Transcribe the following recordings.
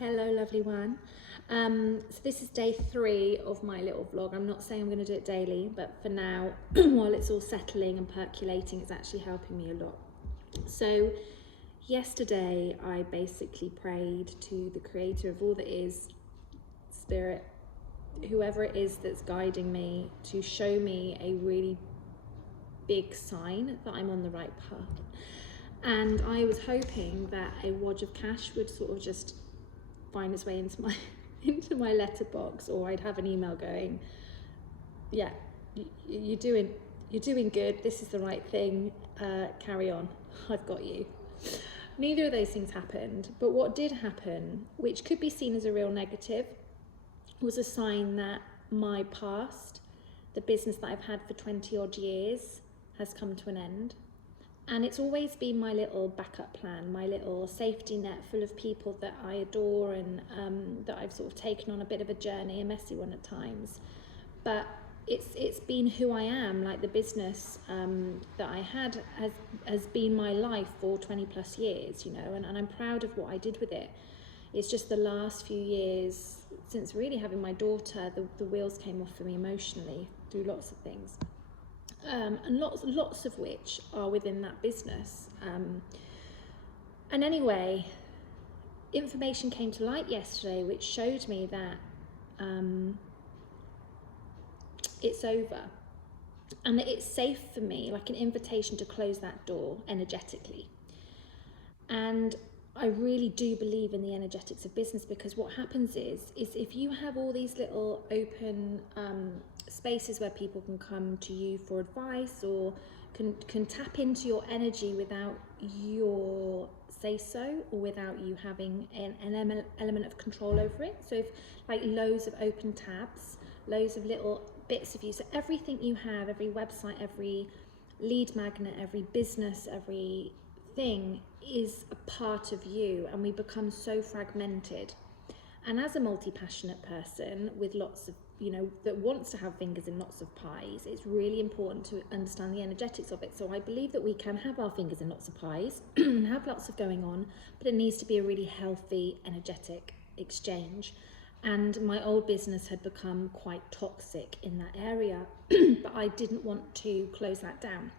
Hello lovely one. So this is day 3 of my little vlog. I'm not saying I'm going to do it daily, but for now, while it's all settling and percolating, it's actually helping me a lot. So yesterday I basically prayed to the creator of all that is, spirit, whoever it is that's guiding me, to show me a really big sign that I'm on the right path. And I was hoping that a wad of cash would sort of just find its way into my letterbox, or I'd have an email going, yeah, you're doing good, this is the right thing, carry on, I've got you. Neither of those things happened, but what did happen, which could be seen as a real negative, was a sign that my past, the business that I've had for 20 odd years, has come to an end. And it's always been my little backup plan, my little safety net full of people that I adore and that I've sort of taken on a bit of a journey, a messy one at times. But it's been who I am. Like the business that I had has been my life for 20 plus years, you know, and I'm proud of what I did with it. It's just the last few years, since really having my daughter, the wheels came off for me emotionally through lots of things. And lots of which are within that business. And anyway, information came to light yesterday which showed me that it's over and that it's safe for me, like an invitation to close that door energetically. And I really do believe in the energetics of business, because what happens is if you have all these little open spaces where people can come to you for advice, or can tap into your energy without your say so, or without you having an element of control over it. So if like loads of open tabs, loads of little bits of you, so everything you have, every website, every lead magnet, every business, every thing is a part of you, and we become so fragmented. And as a multi-passionate person with lots of, you know, that wants to have fingers in lots of pies, it's really important to understand the energetics of it. So I believe that we can have our fingers in lots of pies and have lots of going on, but it needs to be a really healthy, energetic exchange. And my old business had become quite toxic in that area, but I didn't want to close that down.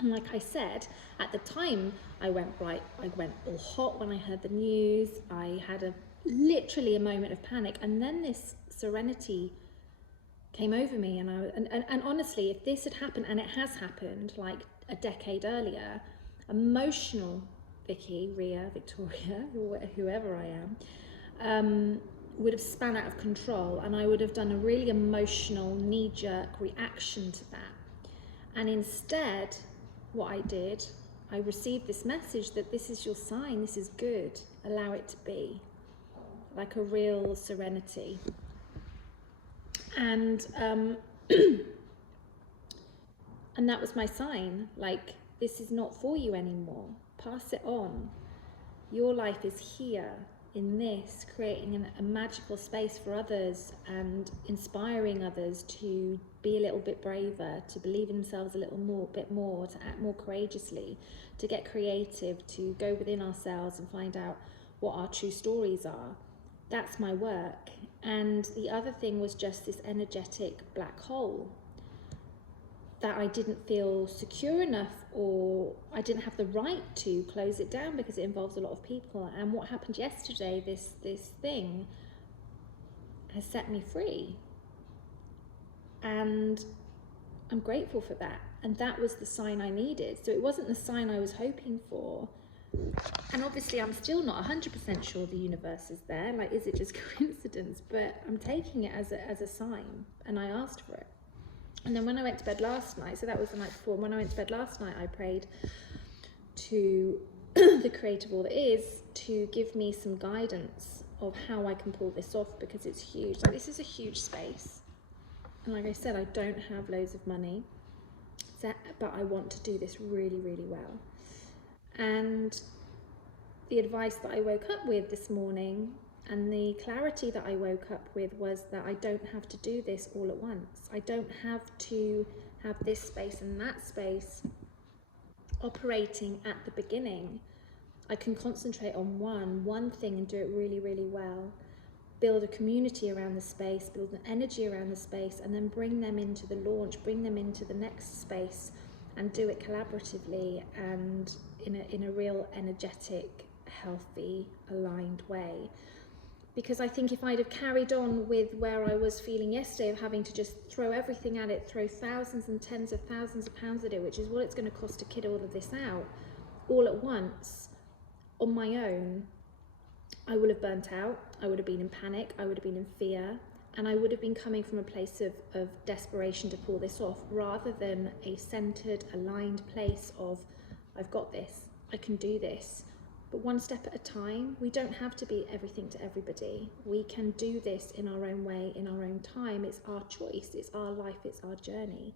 And like I said, at the time I went all hot when I heard the news. I had literally a moment of panic, and then this serenity came over me, and honestly, if this had happened, and it has happened like a decade earlier, emotional Vicky, Ria, Victoria, whoever I am, would have spun out of control, and I would have done a really emotional knee-jerk reaction to that. And instead, what I did, I received this message that this is your sign, this is good, allow it to be, like a real serenity. And and that was my sign, like, this is not for you anymore, pass it on. Your life is here in this, creating a magical space for others and inspiring others to be a little bit braver, to believe in themselves a bit more, to act more courageously, to get creative, to go within ourselves and find out what our true stories are. That's my work. And the other thing was just this energetic black hole that I didn't feel secure enough, or I didn't have the right to close it down, because it involves a lot of people. And what happened yesterday, this thing has set me free, and I'm grateful for that. And that was the sign I needed. So it wasn't the sign I was hoping for, and obviously I'm still not 100% sure the universe is there, like, is it just coincidence? But I'm taking it as a sign, and I asked for it. And then when I went to bed last night, so that was the night before, when I went to bed last night, I prayed to the creator of all that is to give me some guidance of how I can pull this off, because it's huge. Like, this is a huge space. And like I said, I don't have loads of money, but I want to do this really, really well. And the advice that I woke up with this morning, and the clarity that I woke up with, was that I don't have to do this all at once. I don't have to have this space and that space operating at the beginning. I can concentrate on one thing and do it really, really well, build a community around the space, build an energy around the space, and then bring them into the launch, bring them into the next space, and do it collaboratively and in a real energetic, healthy, aligned way. Because I think if I'd have carried on with where I was feeling yesterday of having to just throw everything at it, throw thousands and tens of thousands of pounds at it, which is what it's going to cost to kid all of this out all at once on my own, I would have burnt out, I would have been in panic, I would have been in fear, and I would have been coming from a place of desperation to pull this off, rather than a centered, aligned place of, I've got this, I can do this. But one step at a time. We don't have to be everything to everybody. We can do this in our own way, in our own time. It's our choice, it's our life, it's our journey.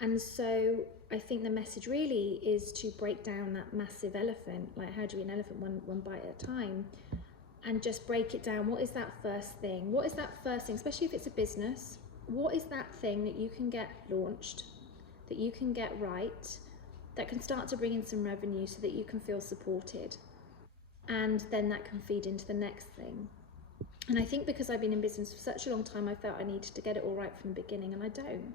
And so I think the message really is to break down that massive elephant, like how do you eat an elephant one bite at a time, and just break it down. What is that first thing? What is that first thing, especially if it's a business? What is that thing that you can get launched, that you can get right, that can start to bring in some revenue so that you can feel supported? And then that can feed into the next thing. And I think because I've been in business for such a long time, I felt I needed to get it all right from the beginning, and I don't.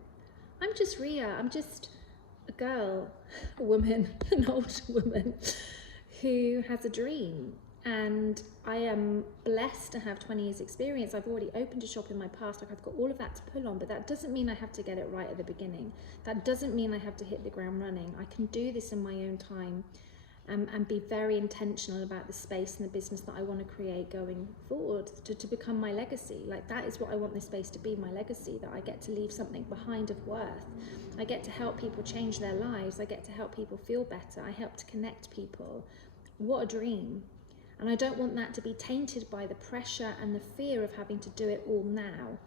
I'm just Ria. I'm just a girl, a woman, an old woman who has a dream. And I am blessed to have 20 years experience. I've already opened a shop in my past. Like, I've got all of that to pull on, but that doesn't mean I have to get it right at the beginning. That doesn't mean I have to hit the ground running. I can do this in my own time. And be very intentional about the space and the business that I want to create going forward to become my legacy. Like, that is what I want this space to be, my legacy, that I get to leave something behind of worth. I get to help people change their lives. I get to help people feel better. I help to connect people. What a dream. And I don't want that to be tainted by the pressure and the fear of having to do it all now.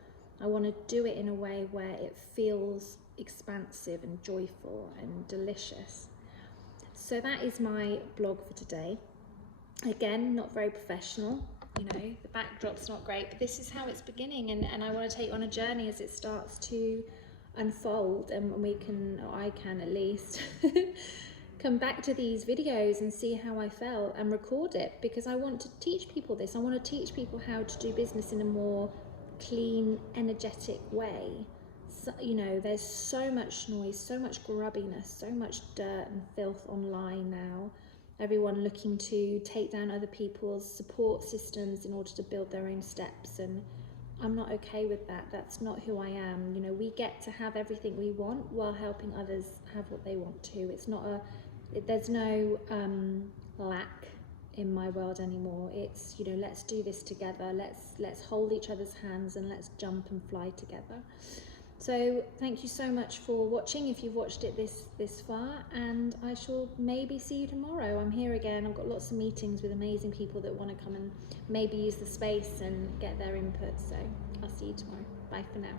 I want to do it in a way where it feels expansive and joyful and delicious. So that is my blog for today. Again, not very professional, you know, the backdrop's not great, but this is how it's beginning, and I want to take you on a journey as it starts to unfold, and we can, or I can at least, come back to these videos and see how I felt and record it, because I want to teach people this. I want to teach people how to do business in a more clean, energetic way. So, you know, there's so much noise, so much grubbiness, so much dirt and filth online now. Everyone looking to take down other people's support systems in order to build their own steps, and I'm not okay with that. That's not who I am. You know, we get to have everything we want while helping others have what they want too. It's not there's no lack in my world anymore. It's, you know, let's do this together. Let's hold each other's hands and let's jump and fly together. So thank you so much for watching, if you've watched it this far, and I shall maybe see you tomorrow. I'm here again. I've got lots of meetings with amazing people that want to come and maybe use the space and get their input. So I'll see you tomorrow. Bye for now.